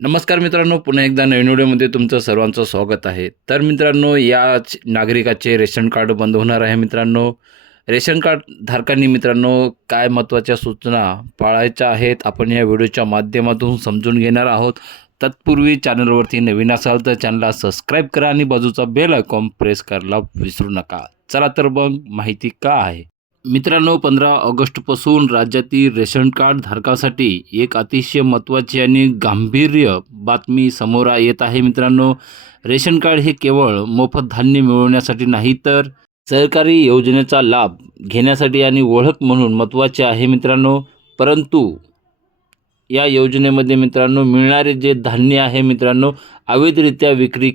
नमस्कार मित्रांनो पुन्हा एकदा नवीन व्हिडिओमध्ये तुमचं सर्वांचं स्वागत आहे. तर मित्रांनो या नागरिकाचे रेशन कार्ड बंद होणार आहे मित्रांनो. रेशन कार्ड धारकांनी मित्रांनो काय महत्त्वाच्या सूचना पाळायच्या आहेत आपण या व्हिडिओच्या माध्यमातून समजून घेणार आहोत. तत्पूर्वी चॅनलवरती नवीन असाल तर चॅनलला सबस्क्राईब करा आणि बाजूचा बेल आयकॉन प्रेस करायला विसरू नका. चला तर मग माहिती का आहे? मित्रांनो पंधरा ऑगस्टपासून राज्यातील रेशन कार्ड धारकासाठी एक अतिशय महत्त्वाची आणि गांभीर्य बातमी समोर येत आहे मित्रांनो. रेशन कार्ड हे केवळ मोफत धान्य मिळवण्यासाठी नाही तर सरकारी योजनेचा लाभ घेण्यासाठी आणि ओळख म्हणून महत्त्वाचे आहे मित्रांनो. परंतु या योजनेमध्ये मित्रांनो मिळणारे जे धान्य आहे मित्रांनो अवैधरित्या विक्री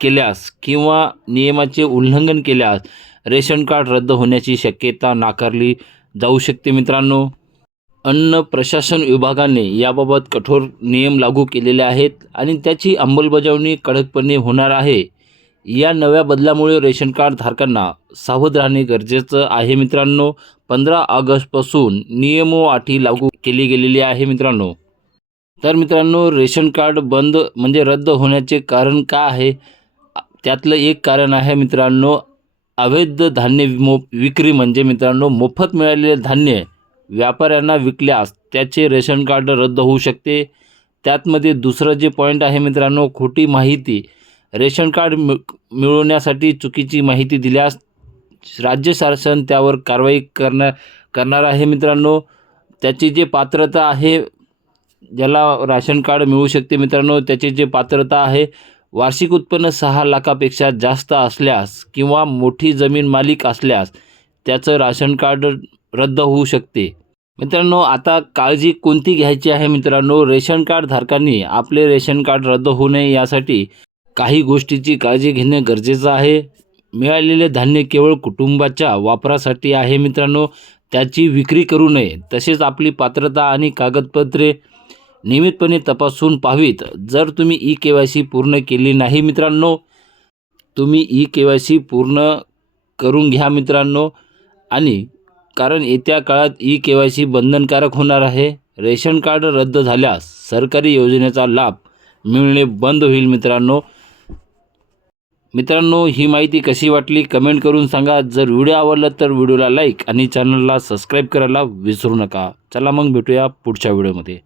केल्यास किंवा नियमाचे उल्लंघन केल्यास रेशन कार्ड रद्द होण्याची शक्यता नाकारली जाऊ शकते मित्रांनो. अन्न प्रशासन विभागाने याबाबत कठोर नियम लागू केलेले आहेत आणि त्याची अंमलबजावणी कडकपणे होणार आहे. या नव्या बदलामुळे रेशन कार्ड धारकांना सावध राहणे गरजेचं आहे मित्रांनो. पंधरा ऑगस्टपासून नियम व अटी लागू केली गेलेली आहे मित्रांनो. तर मित्रांनो रेशन कार्ड बंद म्हणजे रद्द होण्याचे कारण का आहे? त्यातलं एक कारण आहे मित्रांनो अवैध धान्य मो विक्री म्हणजे मित्रांनो मोफत मिळालेले धान्य व्यापाऱ्यांना विकल्यास त्याचे रेशन कार्ड रद्द होऊ शकते. त्यातमध्ये दुसरं जे पॉईंट आहे मित्रांनो खोटी माहिती. रेशन कार्ड मिळ मिळवण्यासाठी चुकीची माहिती दिल्यास राज्य शासन त्यावर कारवाई करणार करणार आहे मित्रांनो. त्याची जे पात्रता आहे ज्याला राशन कार्ड मिळू शकते मित्रांनो त्याची जे पात्रता आहे वार्षिक उत्पन्न सहा लाखापेक्षा जास्त असल्यास किंवा मोठी जमीन मालिक असल्यास त्याचं राशन कार्ड रद्द होऊ शकते. मित्रांनो आता काळजी कोणती घ्यायची आहे मित्रांनो? रेशन कार्ड धारकांनी आपले रेशन कार्ड रद्द होऊ नये यासाठी काही गोष्टीची काळजी घेणे गरजेचं आहे. मिळालेले धान्य केवळ कुटुंबाच्या वापरासाठी आहे मित्रांनो. त्याची विक्री करू नये. तसेच आपली पात्रता आणि कागदपत्रे नियमितपणे तपासून पाहावीत. जर तुम्ही ई के वाय सी पूर्ण केली नाही मित्रांनो तुम्ही ई के वाय सी पूर्ण करून घ्या मित्रांनो. आणि कारण येत्या काळात ई के वाय सी बंधनकारक होणार आहे. रेशन कार्ड रद्द झाल्यास सरकारी योजनेचा लाभ मिळणे बंद होईल मित्रांनो. मित्रांनो ही माहिती कशी वाटली कमेंट करून सांगा. जर व्हिडिओ आवडला तर व्हिडिओला लाईक आणि चॅनलला सबस्क्राईब करायला विसरू नका. चला मग भेटूया पुढच्या व्हिडिओमध्ये.